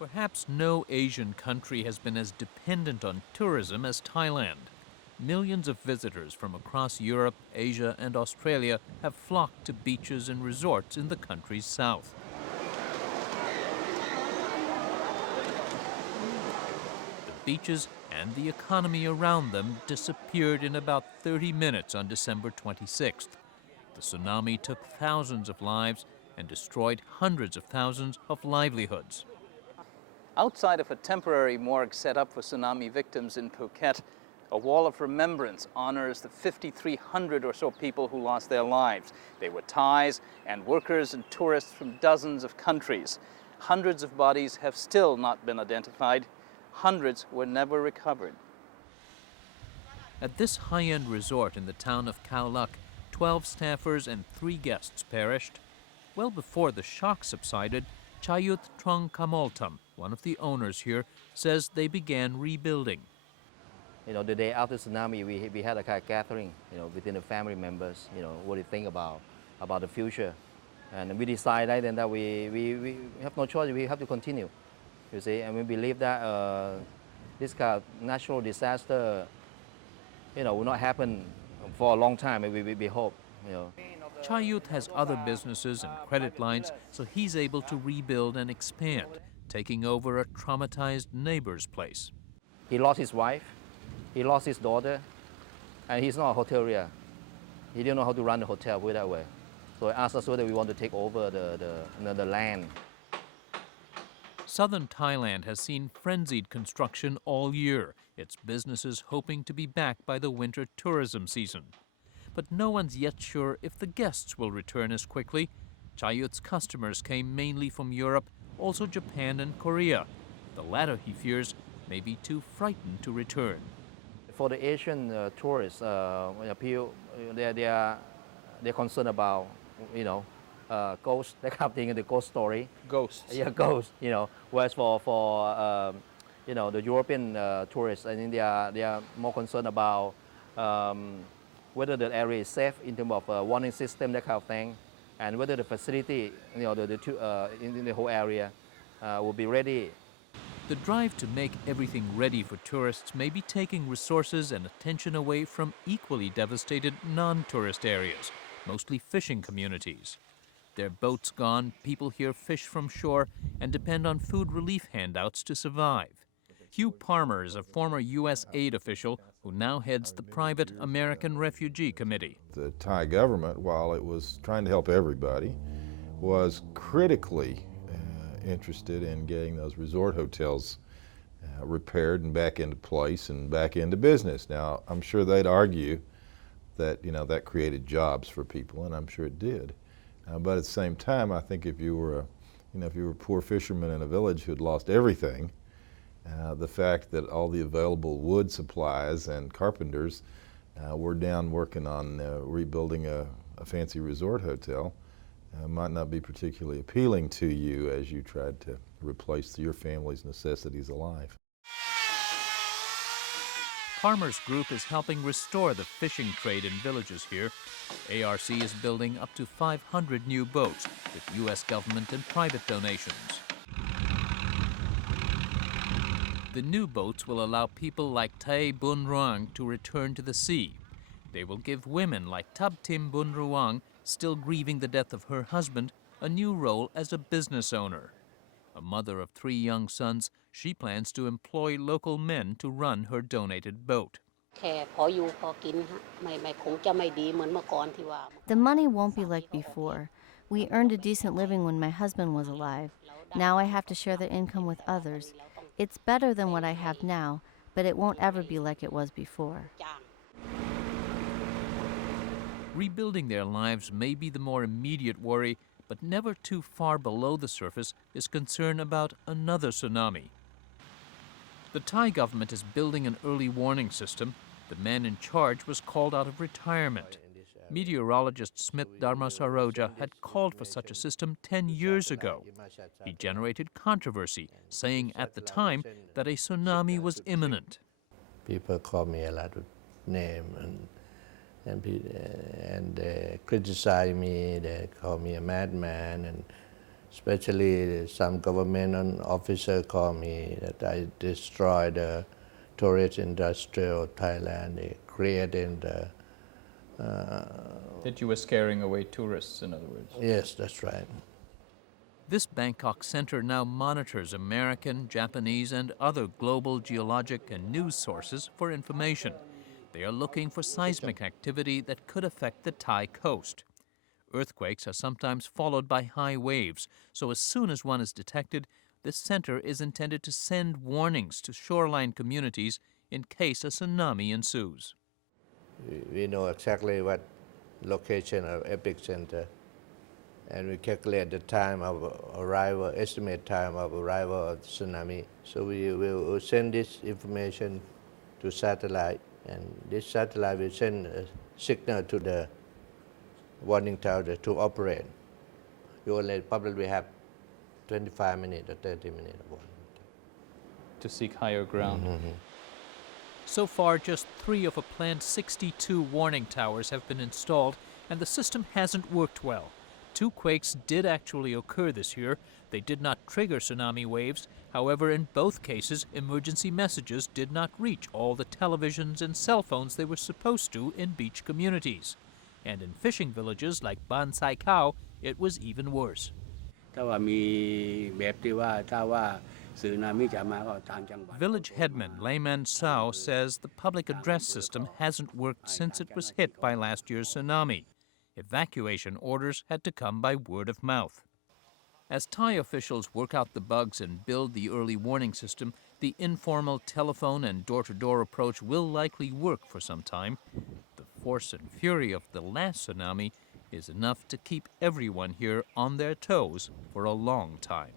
Perhaps no Asian country has been as dependent on tourism as Thailand. Millions of visitors from across Europe, Asia, and Australia have flocked to beaches and resorts in the country's south. The beaches and the economy around them disappeared in about 30 minutes on December 26th. The tsunami took thousands of lives and destroyed hundreds of thousands of livelihoods. Outside of a temporary morgue set up for tsunami victims in Phuket, a wall of remembrance honors the 5,300 or so people who lost their lives. They were Thais and workers and tourists from dozens of countries. Hundreds of bodies have still not been identified. Hundreds were never recovered. At this high-end resort in the town of Khao Lak, 12 staffers and 3 guests perished. Well before the shock subsided, Chayut Trong Kamoltam, one of the owners here, says they began rebuilding. The day after tsunami, we had a kind of gathering, within the family members, what do you think about the future. And we decided then that we have no choice, we have to continue, you see. And we believe that this kind of natural disaster, will not happen for a long time, we hope, Chayut has other businesses and credit lines, so he's able to rebuild and expand, taking over a traumatized neighbor's place. He lost his wife, he lost his daughter, and he's not a hotelier. He didn't know how to run the hotel, put it that way. So he asked us whether we want to take over the land. Southern Thailand has seen frenzied construction all year, its businesses hoping to be back by the winter tourism season. But no one's yet sure if the guests will return as quickly. Chayut's customers came mainly from Europe, also Japan and Korea. The latter, he fears, may be too frightened to return. For the Asian tourists, they're concerned about, ghosts, that kind of thing, the ghost story. Ghosts. Yeah, ghosts, Whereas for the European tourists, I think they are more concerned about whether the area is safe in terms of warning system, that kind of thing, and whether the facility, in the whole area will be ready. The drive to make everything ready for tourists may be taking resources and attention away from equally devastated non-tourist areas, mostly fishing communities. Their boats gone, people here fish from shore and depend on food relief handouts to survive. Hugh Palmer is a former U.S. aid official who now heads the private American Refugee Committee. The Thai government, while it was trying to help everybody, was critically interested in getting those resort hotels repaired and back into place and back into business. Now, I'm sure they'd argue that, that created jobs for people, and I'm sure it did. But at the same time, I think if you were a poor fisherman in a village who'd lost everything, the fact that all the available wood supplies and carpenters were down working on rebuilding a fancy resort hotel might not be particularly appealing to you as you tried to replace your family's necessities alive. Palmer's group is helping restore the fishing trade in villages here. ARC is building up to 500 new boats with U.S. government and private donations. The new boats will allow people like Thai Bun Ruang to return to the sea. They will give women like Tab Tim Bun Ruang, still grieving the death of her husband, a new role as a business owner. A mother of 3 young sons, she plans to employ local men to run her donated boat. The money won't be like before. We earned a decent living when my husband was alive. Now I have to share the income with others. It's better than what I have now, but it won't ever be like it was before. Rebuilding their lives may be the more immediate worry, but never too far below the surface is concern about another tsunami. The Thai government is building an early warning system. The man in charge was called out of retirement. Meteorologist Smith Dharmasaroja had called for such a system 10 years ago. He generated controversy, saying at the time that a tsunami was imminent. People call me a lot of names and they criticize me, they call me a madman, Especially some government officer call me that I destroyed the tourist industrial Thailand, creating the. That you were scaring away tourists, in other words. Yes, that's right. This Bangkok center now monitors American, Japanese, and other global geologic and news sources for information. They are looking for seismic activity that could affect the Thai coast. Earthquakes are sometimes followed by high waves, so as soon as one is detected, this center is intended to send warnings to shoreline communities in case a tsunami ensues. We know exactly what location of epicenter, and we calculate the time of arrival, estimate time of arrival of the tsunami. So we will send this information to satellite, and this satellite will send a signal to the warning tower to operate. You only probably have 25 minutes or 30 minutes of warning. To seek higher ground. So far, just 3 of a planned 62 warning towers have been installed, and the system hasn't worked well. 2 quakes did actually occur this year. They did not trigger tsunami waves. However, in both cases, emergency messages did not reach all the televisions and cell phones they were supposed to in beach communities. And in fishing villages like Ban Sai Khao, it was even worse. Village headman Layman Sao says the public address system hasn't worked since it was hit by last year's tsunami. Evacuation orders had to come by word of mouth. As Thai officials work out the bugs and build the early warning system, the informal telephone and door-to-door approach will likely work for some time. The force and fury of the last tsunami is enough to keep everyone here on their toes for a long time.